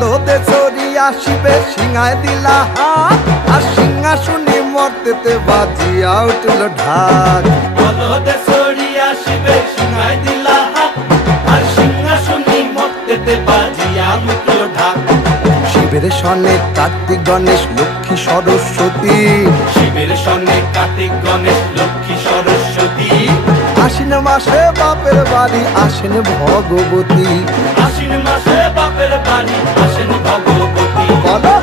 বলদে চড়িয়া শিবে সিংহায় দিলা হাত, আর সিংহাসনে মর্তেতে বাজিয়া উঠল ঢাক। বলদে চড়িয়া শিবে সিংহায় দিলা হাত, আর সিংহাসনে মর্তেতে বাজিয়া উঠল ঢাক। শিবের সনে কার্তিক গণেশ লক্ষ্মী সরস্বতী, শিবের সনে কার্তিক গণেশ লক্ষ্মী সরস্বতী। আশ্বিন মাসে বাপের বাড়ি আসেন ভগবতী। আশ্বিন মাসে বাপের বাড়ি আসেন ভগবতী। বলো